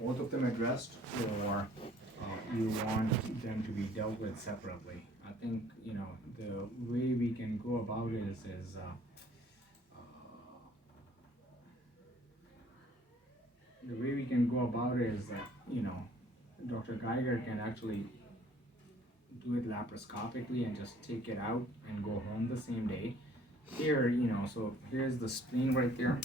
both of them addressed, or you want them to be dealt with separately. I think, the way we can go about it is the way we can go about it is that, Dr. Geiger can actually do it laparoscopically and just take it out and go home the same day. Here, so here's the spleen right there.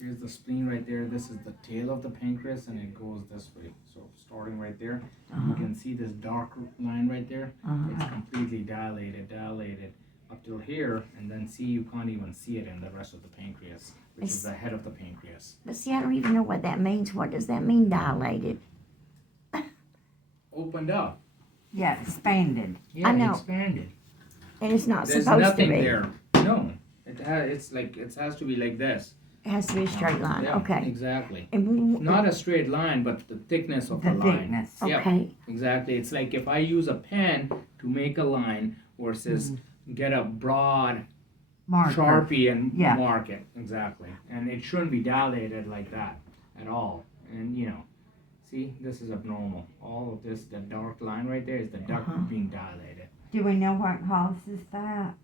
Here's the spleen right there. This is the tail of the pancreas, and it goes this way. So starting right there, you can see this dark line right there. It's completely dilated up till here, and then see, you can't even see it in the rest of the pancreas, which is the head of the pancreas. But see, I don't even know what that means. What does that mean, dilated? Opened up. Yeah, expanded. Yeah, I know. Expanded. And it's not There's supposed nothing to be. there. No, it has to be like this. It has to be a straight line. Yeah, Okay. Exactly. And Not a straight line, but the thickness of the The line. thickness. Yeah, okay. exactly. It's like if I use a pen to make a line versus get a broad Marker. Sharpie and Yeah. mark it. Exactly. And it shouldn't be dilated like that at all. And see, this is abnormal. All of this, the dark line right there is the duct being dilated. Do we know what causes that?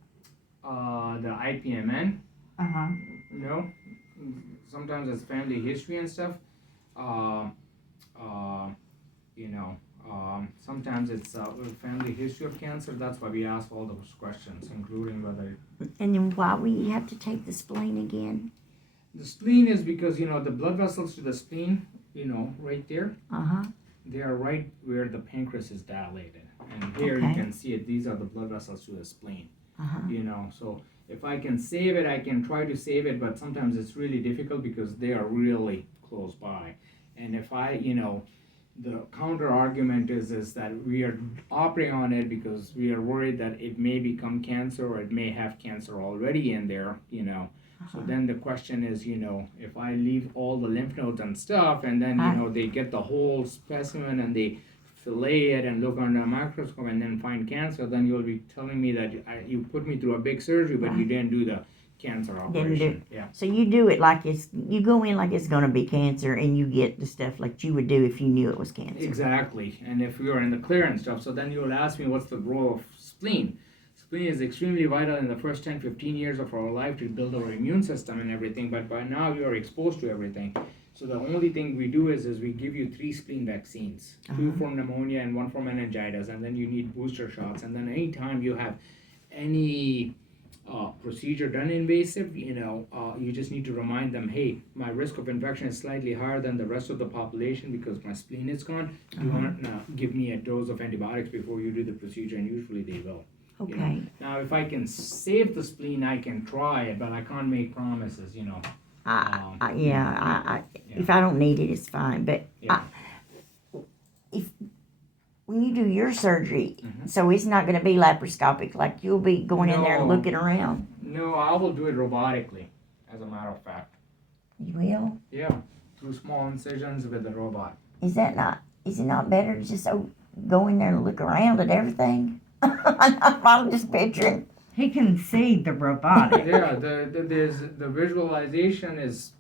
The IPMN, Uh-huh. sometimes it's family history and stuff. Sometimes it's family history of cancer. That's why we ask all those questions, including whether. And then why we have to take the spleen again? The spleen is because, the blood vessels to the spleen, right there, they are right where the pancreas is dilated. And here you Okay. can see it. These are the blood vessels to the spleen. So if I can save it, I can try to save it, but sometimes it's really difficult because they are really close by. And if the counter argument is that we are operating on it because we are worried that it may become cancer, or it may have cancer already in there, So then the question is, if I leave all the lymph nodes and stuff, and then, they get the whole specimen and they fillet it and look under a microscope and then find cancer, then you'll be telling me that you put me through a big surgery, but you didn't do the cancer operation. Yeah. So you do it like you go in like it's going to be cancer, and you get the stuff like you would do if you knew it was cancer. Exactly. And if we are in the clear and stuff, so then you'll ask me what's the role of spleen. Spleen is extremely vital in the first 10-15 years of our life to build our immune system and everything, but by now you are exposed to everything. So the only thing we do is we give you 3 spleen vaccines, 2 for pneumonia and 1 for meningitis, and then you need booster shots. And then anytime you have any procedure done invasive, you just need to remind them, hey, my risk of infection is slightly higher than the rest of the population because my spleen is gone. You want to give me a dose of antibiotics before you do the procedure, and usually they will. Okay. Now, if I can save the spleen, I can try it, but I can't make promises, If I don't need it, it's fine. But Yeah. when you do your surgery, so it's not going to be laparoscopic. Like you'll be going in there and No. looking around. No, I will do it robotically, as a matter of fact. You will? Yeah, through small incisions with the robot. Is it not better to just go in there and look around at everything? I'm just picturing. He can see the robotic. Yeah, the visualization is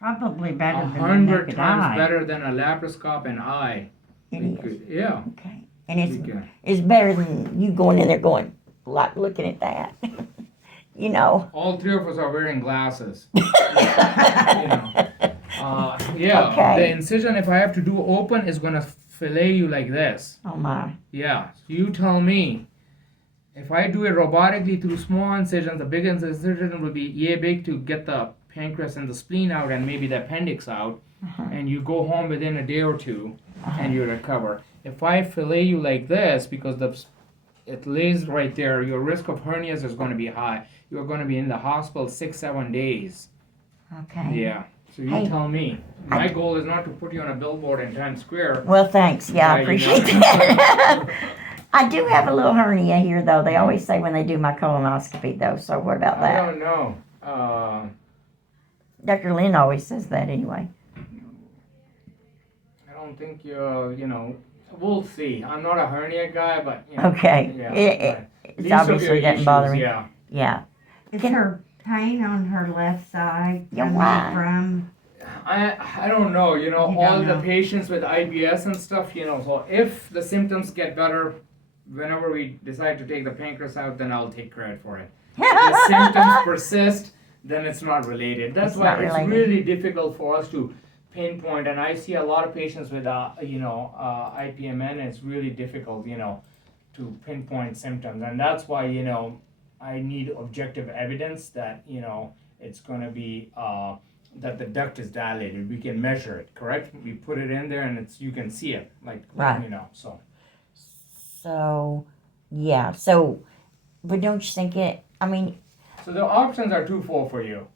Probably better than the 100 naked times eye. better than a laparoscope and eye. It is. Yeah. Okay. And it's Okay. it's better than you going in there going, like, looking at that. All 3 of us are wearing glasses. Yeah. Okay. The incision, if I have to do open, is gonna fillet you like this. Oh, my. Yeah. So you tell me. If I do it robotically through small incisions, the big incision will be yay big to get the pancreas and the spleen out and maybe the appendix out, and you go home within a day or 2 and you recover. If I fillet you like this, because it lays right there, your risk of hernias is going to be high. You're going to be in the hospital 6-7 days. Okay. Yeah. So you Hey, tell me. My goal is not to put you on a billboard in Times Square. Well, thanks. Yeah, I Yeah, appreciate that. I do have a little hernia here, though. They always say when they do my colonoscopy, though. So what about I that? don't know. Dr. Lynn always says that anyway. I don't think we'll see. I'm not a hernia guy, but Okay. Yeah, It these are obviously your doesn't bother issues, me. Yeah. Yeah. Is her pain on her left side Yeah, coming why? from I don't know, You all don't the know. patients with IBS and stuff, so if the symptoms get better, whenever we decide to take the pancreas out, then I'll take credit for it. The symptoms persist, then it's not related. That's It's why not it's related. really difficult for us to pinpoint, and I see a lot of patients with, IPMN, it's really difficult, to pinpoint symptoms, and that's why, I need objective evidence that, it's gonna be, that the duct is dilated. We can measure it, correct? We put it in there and you can see it, Right. so. So, yeah. So, but don't you think it? I mean, So the options are twofold for you,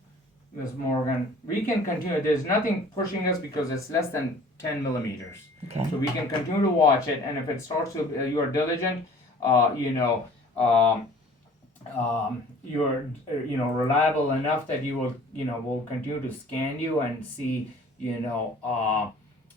Ms. Morgan. We can continue. There's nothing pushing us because it's less than 10 millimeters. okay. So we can continue to watch it, and if it starts to, you're diligent, you're, reliable enough that you will, will continue to scan you and see,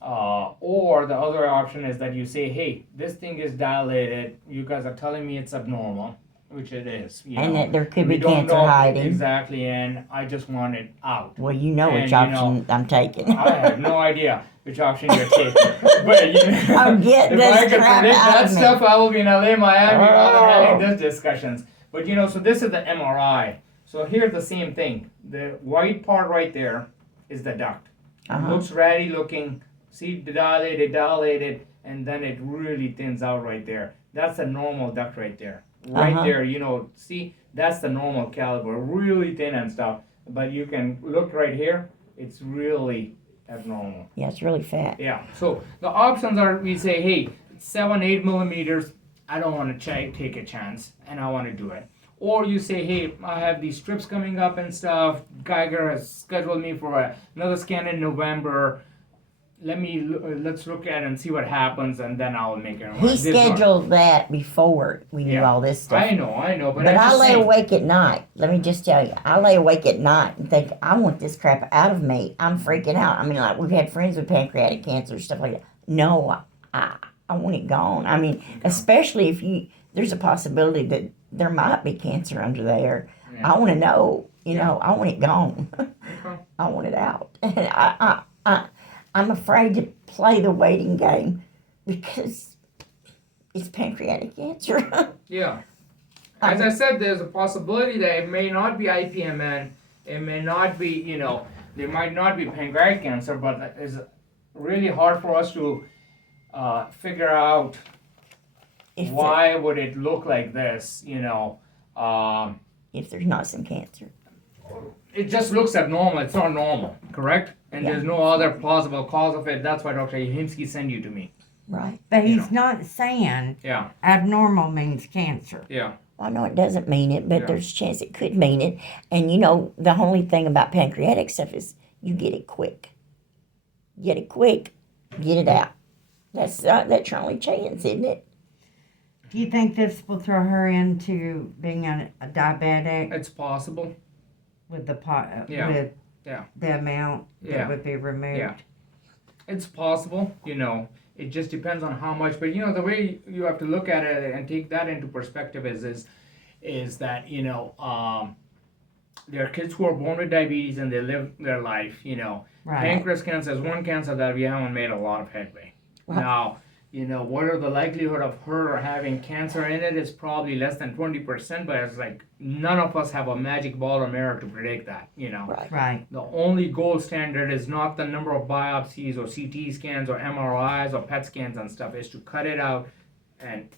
or the other option is that you say, hey, this thing is dilated. You guys are telling me it's abnormal, which it is. And that there could We be don't cancer know hiding. exactly, and I just want it out. Well, you know And, which option I'm taking. I have no idea which option you're taking. But I'm getting if I this could crap predict out that of me. stuff, I will be in LA, Miami, rather than having Oh. these discussions. But so this is the MRI. So here's the same thing. The white part right there is the duct. It Uh-huh. looks ratty looking. See, dilated, and then it really thins out right there. That's the normal duct right there. Right Uh-huh. there, see, that's the normal caliber, really thin and stuff. But you can look right here, it's really abnormal. Yeah, it's really fat. Yeah, so the options are, we say, hey, 7-8 millimeters, I don't want to take a chance, and I want to do it. Or you say, hey, I have these strips coming up and stuff. Geiger has scheduled me for another scan in November. Let's look at it and see what happens, and then I'll make it. He scheduled that before we knew Yeah. all this stuff. I know, but But I just lay saying. awake at night. Let me just tell you, I lay awake at night and think, I want this crap out of me. I'm freaking out. I mean, like, we've had friends with pancreatic cancer, stuff like that. No, I want it gone. I mean, especially if there's a possibility that there might be cancer under there. Yeah. I want to know, I want it gone. Okay. I want it out. And I'm afraid to play the waiting game because it's pancreatic cancer. Yeah. As I said, there's a possibility that it may not be IPMN, it may not be, there might not be pancreatic cancer, but it's really hard for us to figure out if why would it look like this, if there's not some cancer. It just looks abnormal, it's not normal, correct? And Yeah. there's no other plausible cause of it, that's why Dr. Yahimsky sent you to me. Right. But he's not saying Yeah, abnormal means cancer. yeah, Well, no, it doesn't mean it, but Yeah. there's a chance it could mean it. And the only thing about pancreatic stuff is you get it quick. Get it quick, get it out. That's your only chance, isn't it? Do you think this will throw her into being a diabetic it's possible. with the Yeah. with Yeah. the amount Yeah. that would be removed? Yeah. It's possible, it just depends on how much, but the way you have to look at it and take that into perspective is that, there are kids who are born with diabetes and they live their life, Right. Pancreas cancer is one cancer that we haven't made a lot of headway. Wow. Now, what are the likelihood of her having cancer in it is probably less than 20%, but it's like none of us have a magic ball or mirror to predict that, Right. Right. The only gold standard is not the number of biopsies or CT scans or MRIs or PET scans and stuff, is to cut it out and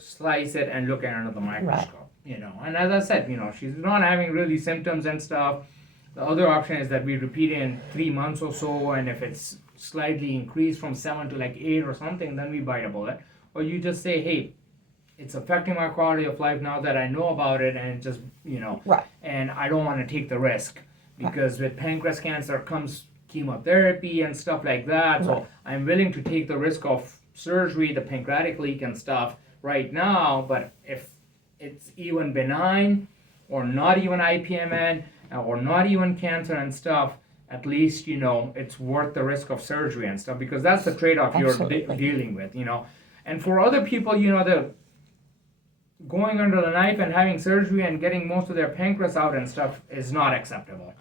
slice it and look at it under the microscope, And as I said, she's not having really symptoms and stuff. The other option is that we repeat it in 3 months or so, and if it's slightly increased from 7 to like 8 or something, then we bite a bullet. Or you just say, hey, it's affecting my quality of life now that I know about it, and just, Right. and I don't want to take the risk. Because with pancreas cancer comes chemotherapy and stuff like that, so Right. I'm willing to take the risk of surgery, the pancreatic leak and stuff right now, but if it's even benign, or not even IPMN, or not even cancer and stuff, at least, it's worth the risk of surgery and stuff, because that's the trade-off you're Absolutely. dealing with, And for other people, the going under the knife and having surgery and getting most of their pancreas out and stuff is not acceptable.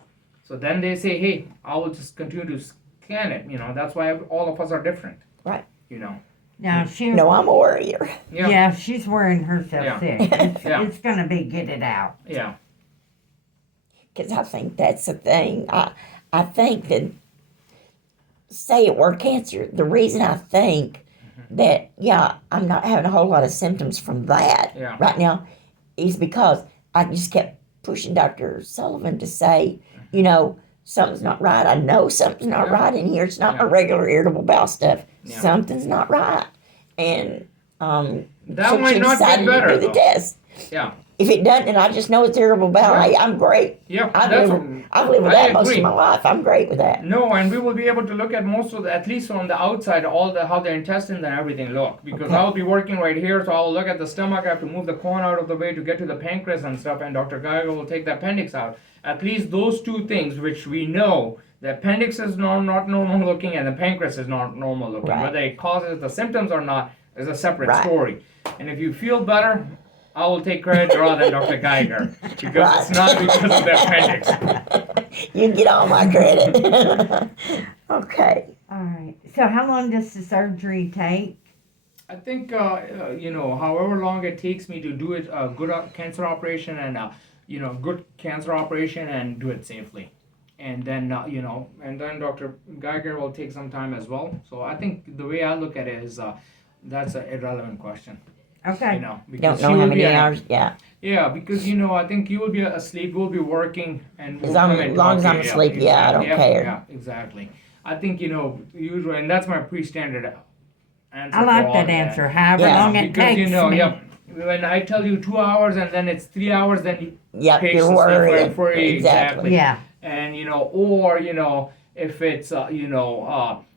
So then they say, hey, I will just continue to scan it. That's why all of us are different. Right. Now she. No, I'm a worrier. Yeah, she's worrying herself Yeah. sick. It's, Yeah. it's gonna be get it out. Yeah. Because I think that's the thing. I think that, say it were cancer, the reason I think that, I'm not having a whole lot of symptoms from that Yeah. right now is because I just kept pushing Dr. Sullivan to say, something's not right. I know something's not Yeah. right in here. It's not Yeah. my regular irritable bowel stuff. Yeah. Something's not right. And That so might she not get decided better, to do the though. test. Yeah. If it doesn't, and I just know it's irritable bowel, Yeah. hey, I'm great. Yeah. I've That's lived with I that most agree. of my life. I'm great with that. No, and we will be able to look at most of the, at least from the outside, how the intestines and everything look. Because Okay. I'll be working right here, so I'll look at the stomach. I have to move the colon out of the way to get to the pancreas and stuff, and Dr. Geiger will take the appendix out. At least those two things, which we know, the appendix is not normal looking, and the pancreas is not normal looking. Right. Whether it causes the symptoms or not is a separate Right. story. And if you feel better, I will take credit rather than Dr. Geiger, because it's not because of the appendix. You get all my credit. Okay. All right. So how long does the surgery take? I think however long it takes me to do it, a good cancer operation and good cancer operation and do it safely, and then and then Dr. Geiger will take some time as well. So I think the way I look at it is that's an irrelevant question. Okay. Because Don't she know how will many be hours. Yeah. Yeah, because I think you will be asleep, we'll be working, and we'll As come long- and long as talk I'm to you. asleep, I don't care. Yeah, exactly. I think usually, and that's my pre-standard answer. I like for all that answer. However Yeah. long it Because takes me. when I tell you 2 hours and then it's 3 hours, then you Yep. patients You're sleep worried. for Exactly. Yeah. and or if it's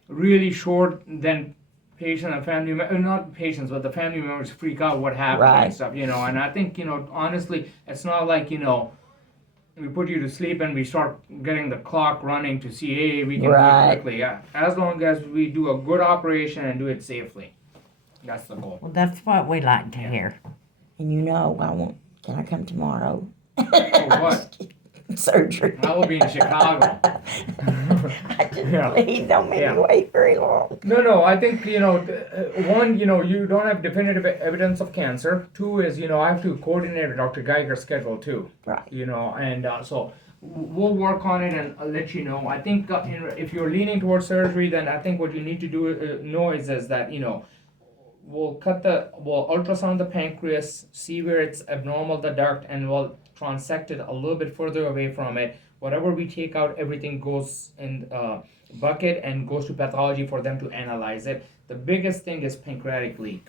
really short, then patient and family not patients but the family members freak out what happened Right. and stuff, and I think honestly it's not like we put you to sleep and we start getting the clock running to see, hey, we can do Right. it quickly. Yeah, as long as we do a good operation and do it safely, that's the goal. Well, that's what we like to hear. And I won't. Can I come tomorrow? what? Surgery. I will be in Chicago. I just, Yeah. please don't make Yeah. me wait very long. No, I think, one, you don't have definitive evidence of cancer. Two is, I have to coordinate with Dr. Geiger's schedule too. Right. And so we'll work on it and I'll let you know. I think if you're leaning towards surgery, then I think what you need to do know is that, we'll ultrasound the pancreas, see where it's abnormal, the duct, and we'll transect it a little bit further away from it. Whatever we take out, everything goes in bucket and goes to pathology for them to analyze it. The biggest thing is pancreatic leak.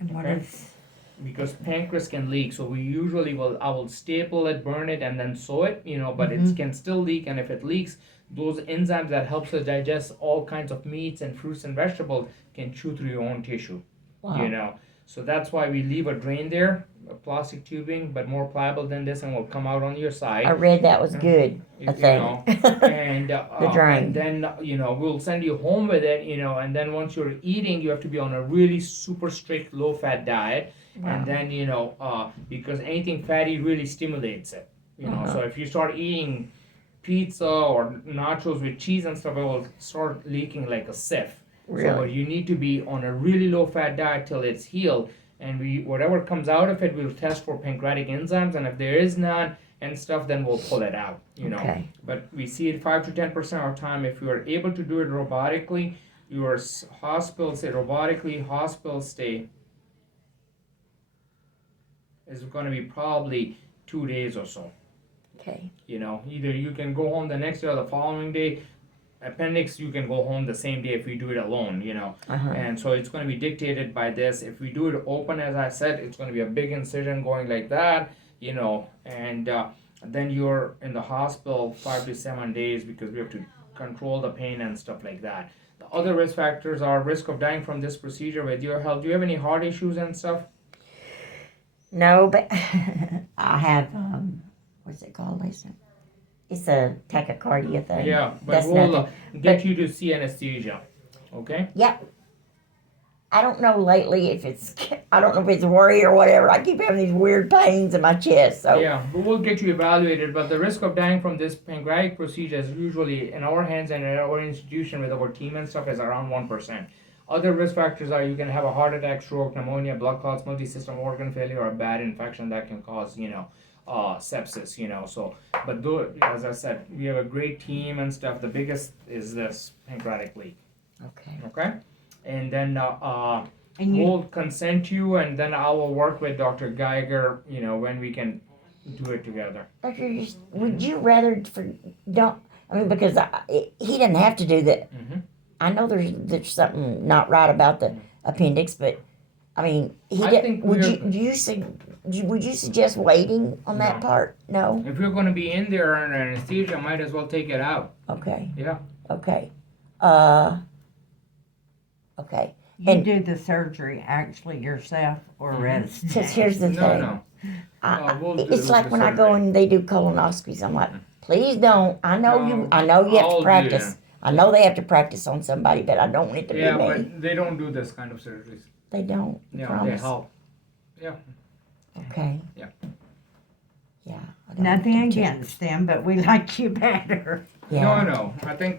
And what Okay. is Because pancreas can leak, so we usually I will staple it, burn it, and then sew it, but it can still leak, and if it leaks, those enzymes that helps us digest all kinds of meats and fruits and vegetables can chew through your own tissue, Wow. So that's why we leave a drain there, a plastic tubing, but more pliable than this, and will come out on your side. I read that was good. I think. And The drain. and then we'll send you home with it, and then once you're eating, you have to be on a really super strict low fat diet. And then because anything fatty really stimulates it, so if you start eating pizza or nachos with cheese and stuff, it will start leaking like a sieve. Really? So you need to be on a really low fat diet till it's healed, and whatever comes out of it, we'll test for pancreatic enzymes, and if there is none and stuff, then we'll pull it out. Okay. But we see it 5 to 10% of the time. If you are able to do it robotically, your hospital stay is going to be probably 2 days or so. Okay. Either you can go home the next day or the following day. Appendix, you can go home the same day if we do it alone, Uh-huh. And so it's going to be dictated by this. If we do it open, as I said, it's going to be a big incision going like that, and then you're in the hospital 5 to 7 days because we have to control the pain and stuff like that. The other risk factors are risk of dying from this procedure with your health. Do you have any heart issues and stuff? No, but I have what's it called, Lisa? It's a tachycardia thing. Yeah, but That's we'll nothing. get you to see anesthesia. Okay? Yep. I don't know lately if it's, I don't know if it's worry or whatever. I keep having these weird pains in my chest. So Yeah, but we'll get you evaluated. But the risk of dying from this pancreatic procedure is usually in our hands and in our institution with our team and stuff is around 1%. Other risk factors are you can have a heart attack, stroke, pneumonia, blood clots, multi-system organ failure, or a bad infection that can cause, sepsis, So, but though, as I said, we have a great team and stuff. The biggest is this pancreatic leak. okay. Okay, and then And you, we'll consent you, and then I will work with Dr. Geiger. When we can do it together. Doctor, would you rather because he didn't have to do that. Mm-hmm. I know there's something not right about the appendix, but I mean, he I did. think Would you suggest waiting on that No. part? No. If you're going to be in there under anesthesia, might as well take it out. Okay. Yeah. Okay. Okay. you and- do the surgery actually yourself or rest? Because here's the thing. No. It's like when I go and they do colonoscopies. I'm like, please don't. I know you have I'll to do practice. that. I know they have to practice on somebody, but I don't want it to Yeah, be me. but they don't do this kind of surgeries. They don't. Yeah, promise. they help. Okay. Yeah. Yeah. I don't Nothing want them to. against them, but we like you better. Yeah. No. I think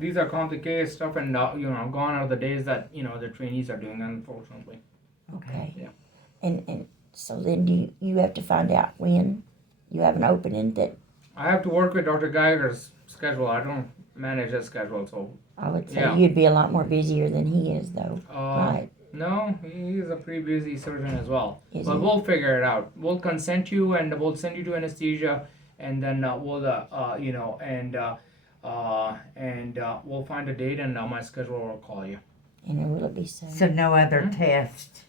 these are complicated stuff, and gone are the days that the trainees are doing. Unfortunately. Okay. Yeah. And so then you have to find out when you have an opening that I have to work with Dr. Geiger's schedule. I don't manage his schedule, so. I would say Yeah. you'd be a lot more busier than he is, though. Right? No, he's a pretty busy surgeon as well. Is But he? we'll figure it out. We'll consent you, and we'll send you to anesthesia, and then we'll we'll find a date, and my scheduler will call you. And then will it be soon? So no other test.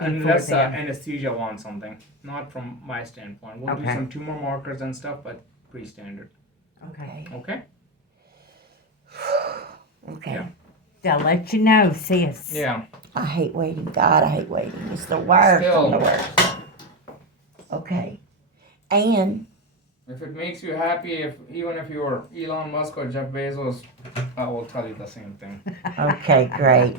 Unless then. anesthesia wants something, not from my standpoint. We'll do Okay. some tumor markers and stuff, but pretty standard. Okay. Okay? Okay. Yeah. They'll let you know, sis. Yeah. I hate waiting. God, I hate waiting. It's the worst Still. from the worst. Okay. And If it makes you happy, even if you're Elon Musk or Jeff Bezos, I will tell you the same thing. okay, great.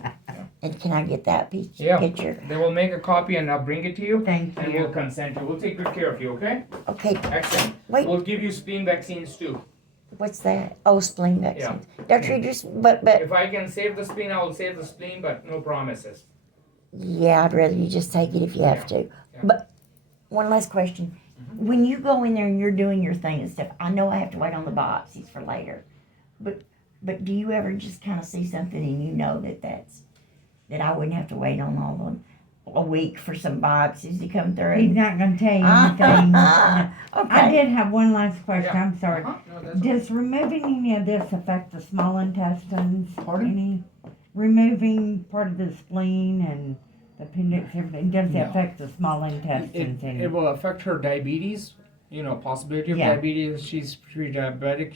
And can I get that picture? They will make a copy and I'll bring it to you. Thank And you. we'll consent you. We'll take good care of you, okay? Okay. Excellent. Wait. We'll give you spleen vaccines too. What's that? Oh, spleen vaccines. Dr. Idress, but If I can save the spleen, I will save the spleen, but no promises. yeah, I'd rather you just take it if you have to. Yeah. But one last question. When you go in there and you're doing your thing and stuff, I know I have to wait on the biopsies for later. But do you ever just kind of see something and you know that I wouldn't have to wait on all them a week for some biopsies to come through? He's not going to tell you anything. Okay. I did have one last question. Yeah. I'm sorry. No, that's Does removing any of this affect the small intestines? Pardon? Any removing part of the spleen and the appendix, everything? Does it No. affect the small intestines? it will affect her diabetes. Possibility of Yeah. diabetes. She's pre-diabetic.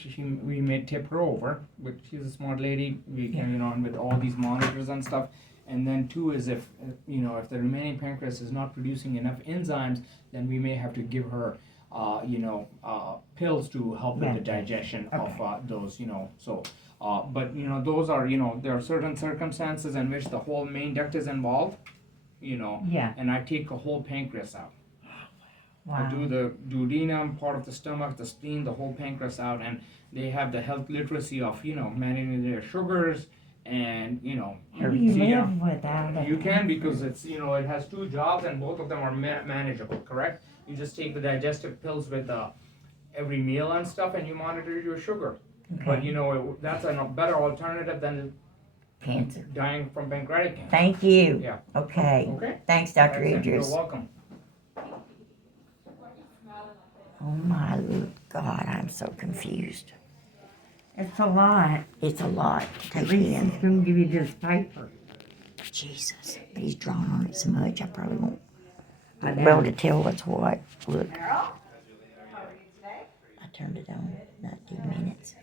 We may tip her over, but she's a smart lady. We can, and with all these monitors and stuff. And then two is if the remaining pancreas is not producing enough enzymes, then we may have to give her, pills to help with the digestion of those. So, but those are there are certain circumstances in which the whole main duct is involved. Yeah. And I take a whole pancreas out. Wow. I do the duodenum, part of the stomach, the spleen, the whole pancreas out, and they have the health literacy of managing their sugars and How do you live without it? you can because it's it has two jobs and both of them are manageable. Correct? You just take the digestive pills with every meal and stuff, and you monitor your sugar. Okay. But that's a better alternative than Cancer. dying from pancreatic cancer. Thank you. Yeah. Okay. Okay. Thanks, Dr. Excellent. You're Idress. welcome. Oh my God, I'm so confused. It's a lot. It's a lot to At take least in. he's going to give you this paper. Jesus, but he's drawn on it so much, I probably won't I be able know. to tell what's what. Look. I turned it on, 19 minutes.